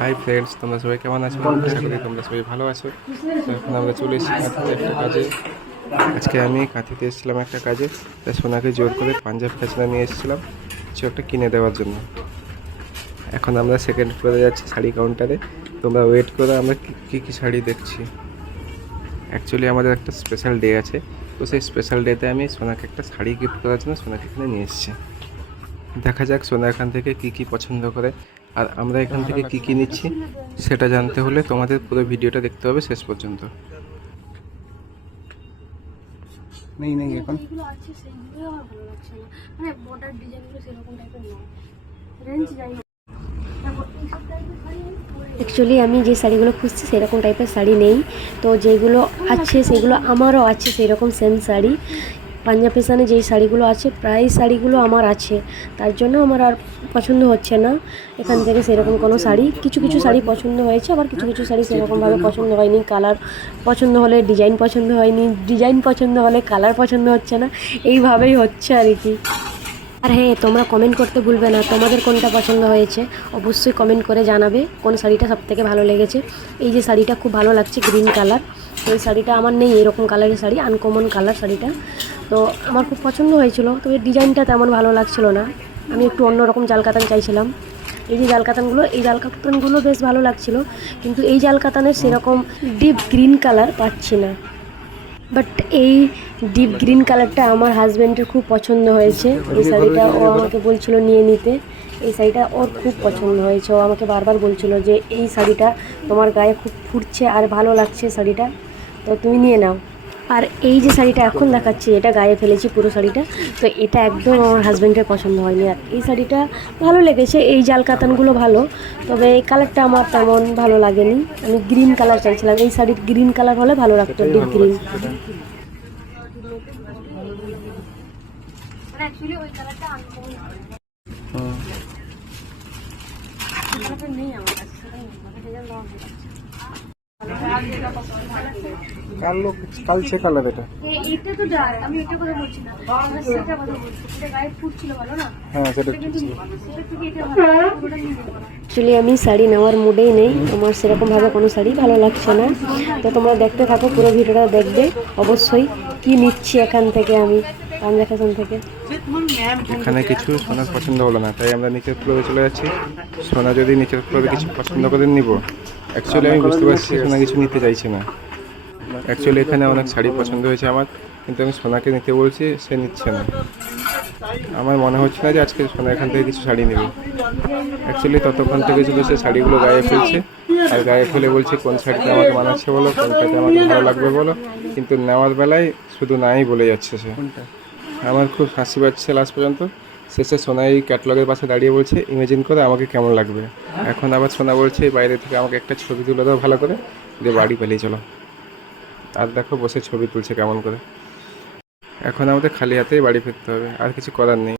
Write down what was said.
Hi friends তোমরা সবাই কেমন আছো? আশা করি তোমরা সবাই ভালো আছো। তো এখন আমরা চলে এসেছি কাঁথিতে একটা কাজে। আজকে আমি কাঁথিতে এসেছিলাম একটা কাজে। তাই সোনাকে জোর করে পাঞ্জাব খাজনা নিয়ে এসেছিলাম। কিছু একটা কিনে দেওয়ার জন্য। এখন আমরা সেকেন্ড ফ্লোরে যাচ্ছি শাড়ি কাউন্টারে তোমরা ওয়েট করে আমরা কী কী শাড়ি দেখছি। অ্যাকচুয়ালি আমাদের একটা স্পেশাল ডে আছে। তো সেই স্পেশাল ডেতে আমি সোনাকে একটা শাড়ি গিফট করার জন্য সোনাকে এখানে নিয়ে এসেছি। দেখা যাক সোনা এখান থেকে কি কি পছন্দ করে। আর আমরা এখান থেকে কি কি নিচ্ছি সেটা জানতে হলে তোমাদের পুরো ভিডিওটা দেখতে হবে শেষ পর্যন্ত। নেই নেই এখন। না। মানে বর্ডার ডিজাইনগুলো সেরকম টাইপের নয়। রেঞ্জ যাই হোক। তারপর এইসব টাইপের শাড়ি আমি অ্যাকচুয়ালি যে শাড়িগুলো খুঁজছি সেরকম টাইপের শাড়ি নেই। তো যেগুলো আছে সেগুলো আমারও আছে সেই রকম সেম শাড়ি। পাঞ্জাব ফ্যাশনে যেই শাড়িগুলো আছে, প্রায় শাড়িগুলো আমার আছে। তার জন্য আমার আর পছন্দ হচ্ছে না। এখান থেকে সেরকম কোনো শাড়ি। কিছু কিছু শাড়ি পছন্দ হয়েছে, আবার কিছু কিছু শাড়ি সেরকমভাবে পছন্দ হয়নি। কালার পছন্দ হলে ডিজাইন পছন্দ হয়নি, ডিজাইন পছন্দ হলে কালার পছন্দ হচ্ছে না। এইভাবেই হচ্ছে আর কি। আর হ্যাঁ তোমরা কমেন্ট করতে ভুলবে না, তোমাদের কোনটা পছন্দ হয়েছে অবশ্যই কমেন্ট করে জানাবে, কোন শাড়িটা সব থেকে ভালো লেগেছে। এই যে শাড়িটা খুব ভালো লাগছে গ্রিন কালার এই শাড়িটা আমার নেই, এরকম কালারের শাড়ি আনকমন কালার শাড়িটা। তো আমার খুব পছন্দ হয়েছিল, তবে ডিজাইনটা তেমন ভালো লাগছিল না। আমি একটু অন্যরকম জাল কাতান চাইছিলাম। এই যে জাল কাতানগুলো, এই জাল কাতানগুলো বেশ ভালো লাগছিল, কিন্তু এই জাল কাতানের সেরকম ডিপ গ্রিন কালার পাচ্ছি না। বাট এই ডিপ গ্রিন কালারটা আমার হাজব্যান্ডের খুব পছন্দ হয়েছে। এই শাড়িটা ও আমাকে বলছিল নিয়ে নিতে। এই শাড়িটা ওর খুব পছন্দ হয়েছে। ও আমাকে বারবার বলছিল যে, এই শাড়িটা তোমার গায়ে খুব ফুটছে আর ভালো লাগছে শাড়িটা। তো তুমি নিয়ে নাও। আর এই যে শাড়িটা এখন দেখাচ্ছি এটা গায়ে ফেলেছি পুরো শাড়িটা। তো এটা একদম আমার হাজব্যান্ডের পছন্দ হয়নি। আর এই শাড়িটা ভালো লেগেছে এই জাল কাতানগুলো ভালো তবে এই কালারটা আমার তেমন ভালো লাগেনি। আমি গ্রিন কালার চাইছিলাম এই শাড়ির গ্রিন কালার হলে ভালো লাগতো ডিপ গ্রিন মানে নেই আমার কালো কালচে কালার এটা এটা তো ডার্ক আমি এটা কথা বলছি না। সেটা কথা বলছি। এটা গায়ে ফুটছিল ভালো না? হ্যাঁ সেটা কিন্তু সেটা থেকে এটা ভালো। পুরোটা নিয়ে অ্যাকচুয়ালি আমি শাড়ি নেওয়ার মুডেই নেই। আমার সেরকমভাবে কোনো শাড়ি ভালো লাগছে না। তো তোমরা দেখতে থাকো পুরো ভিডিওটা দেখবে। অবশ্যই কি নিচ্ছি এখান থেকে আমি ফ্যাশন থেকে? এখানে কিছু সোনার পছন্দ হলো না তাই আমরা নিচের ফ্লোরে চলে যাচ্ছি। সোনা যদি নিচের ফ্লোরে কিছু পছন্দ করে নিব অ্যাকচুয়ালি আমি বুঝতে পারছি সোনা কিছু নিতে চাইছে না। অ্যাকচুয়ালি এখানে অনেক শাড়ি পছন্দ হয়েছে আমার কিন্তু আমি সোনাকে নিতে বলছি সে নিচ্ছে না। আমার মনে হচ্ছে না যে আজকে সোনা এখান থেকে কিছু শাড়ি নেবে। অ্যাকচুয়ালি ততক্ষণ থেকে শুধু সে শাড়িগুলো গায়ে ফেলছে আর গায়ে ফেলে বলছে কোন শাড়িটা আমাকে মানাচ্ছে বলো কোনটাতে আমাকে ভালো লাগবে বলো? কিন্তু নেওয়ার বেলায় শুধু নাই বলে যাচ্ছে সে। আমার খুব হাসি পাচ্ছে লাস্ট পর্যন্ত। শেষে সোনাই ক্যাটলগের পাশে দাঁড়িয়ে বলছে, ইমেজিন করে আমাকে কেমন লাগবে? এখন আবার সোনা বলছে, বাইরে থেকে আমাকে একটা ছবি তুলে দাও ভালো করে, দিয়ে বাড়ি পালিয়ে চলো। আর দেখো বসে ছবি তুলছে কেমন করে। এখন আমাদের খালি হাতেই বাড়ি ফিরতে হবে, আর কিছু করার নেই।